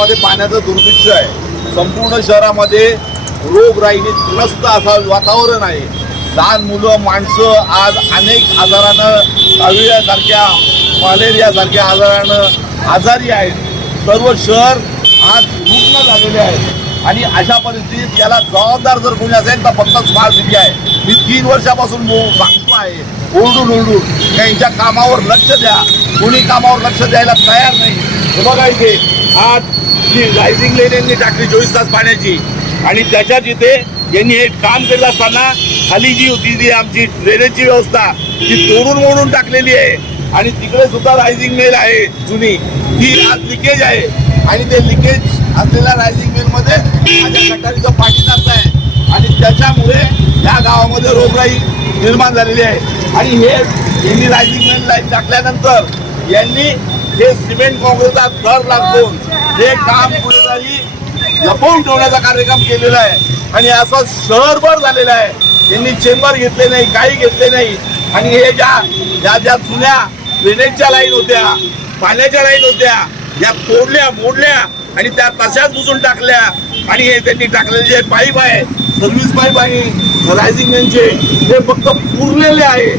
शहरामध्ये पाण्याचं दुर्भिक्ष आहे. संपूर्ण शहरामध्ये रोगराईने त्रस्त असं वातावरण आहे. लहान मुलं माणसं आज अनेक आजारानं काविळ्यासारख्या मलेरियासारख्या आजारानं आजारी आहेत. सर्व शहर आज रुग्ण झालेले आहेत. आणि अशा परिस्थितीत याला जबाबदार जर कोणी असेल तर फक्त स्मार्ट सिटी आहे. मी तीन वर्षापासून सांगतो आहे ओरडून ओरडून यांच्या कामावर लक्ष द्या. कोणी कामावर लक्ष द्यायला तयार नाही. बघा इथे. आज जी रायझिंग लेन यांनी टाकली चोवीस तास पाण्याची. आणि त्याच्यात इथे यांनी हे काम केलं असताना खाली जी होती जी आमची ड्रेनेजची व्यवस्था ती तोडून मोडून टाकलेली आहे. आणि तिकडे सुद्धा रायझिंग मेल आहे जुनी. ती आज लिकेज आहे. आणि ते लिकेज असलेल्या रायझिंग मेलमध्ये माझ्या गटारीचं पाणी जात आहे आणि त्याच्यामुळे या गावामध्ये रोगराई निर्माण झालेली आहे. आणि हे यांनी रायझिंग मेल लाईन टाकल्यानंतर यांनी हे सिमेंट काँग्रेसचा थर लागून हे काम कुठेतरी लपवून ठेवण्याचा कार्यक्रम केलेला आहे. आणि असं शहरभर झालेलं आहे. त्यांनी चेंबर घेतले नाही काही घेतले नाही. आणि हे ज्या ज्या ज्या जुन्या ड्रेनेजच्या लाईन होत्या पाण्याच्या लाईन होत्या या तोडल्या मोडल्या आणि त्या तशाच बुजून टाकल्या. आणि हे त्यांनी टाकलेले जे पाईप आहे सर्व्हिस पाईप आहे रायझिंग यांचे हे फक्त पुरलेले आहे.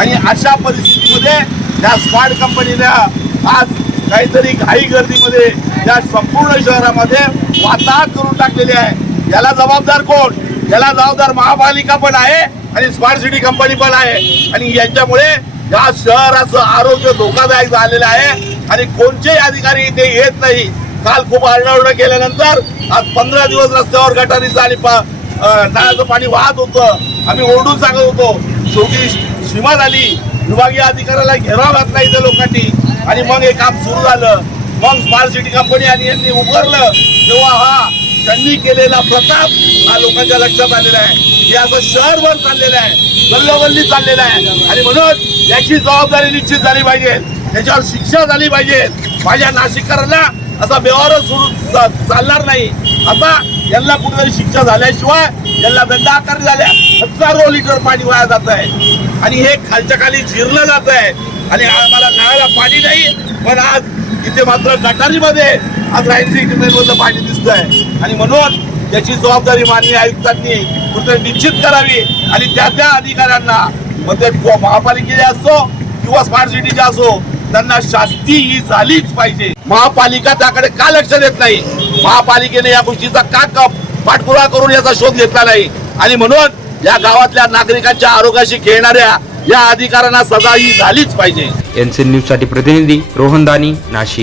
आणि अशा परिस्थितीमध्ये त्या स्मार्ट कंपनीला आज काहीतरी घाई गर्दीमध्ये या संपूर्ण शहरामध्ये वाताहत करून टाकलेली आहे. याला जबाबदार कोण? याला जबाबदार महापालिका पण आहे आणि स्मार्ट सिटी कंपनी पण आहे. आणि यांच्यामुळे या शहराचं आरोग्य धोकादायक झालेलं आहे आणि कोणतेही अधिकारी इथे येत नाही. काल खूप आरडाओरडा केल्यानंतर आज पंधरा दिवस रस्त्यावर गटारीचं आणि नळाचं पाणी वाहत होतं. आम्ही ओरडून सांगत होतो. शेवटी सीमा झाली. विभागीय अधिकाऱ्याला घेराव घातला इथं लोकांनी. आणि मग हे काम सुरू झालं. मग स्मार्ट सिटी कंपनी आणि यांनी उभारलं. तेव्हा हा त्यांनी केलेला प्रताप हा लोकांच्या लक्षात आलेला आहे. हे असं शहरभर चाललेलं आहे. गल्लोगल्ली चाललेलं आहे. आणि म्हणून याची जबाबदारी निश्चित झाली पाहिजे. त्याच्यावर शिक्षा झाली पाहिजे. माझ्या नाशिककरांना असा व्यवहार सुरू चालणार नाही. आता यांना कुठेतरी शिक्षा झाल्याशिवाय यांना दंड आकार झाल्या. हजारो लिटर पाणी वाया जात आहे. आणि हे खालच्या खाली झिरलं जात आहे. आणि आम्हाला नळाला पाणी नाही पण आज इथे मात्र गटारीमध्ये आज रायझिंग पाणी दिसत आहे आणि म्हणून त्याची जबाबदारी माननीय आयुक्तांनी कुठे निश्चित करावी आणि त्या त्या अधिकाऱ्यांना मग ते महापालिकेचे असो किंवा स्मार्ट सिटीचे असो त्यांना शास्ती ही झालीच पाहिजे. महापालिका त्याकडे का लक्ष देत नाही? महापालिकेने या गोष्टीचा का पाठपुरा करून याचा शोध घेतला नाही? आणि म्हणून या गावातल्या नागरिकांच्या आरोग्याशी खेळणाऱ्या या अधिकाऱ्यांना सजा ही झालीच पाहिजे. एनसी न्यूजसाठी प्रतिनिधी रोहन दानी नाशिक.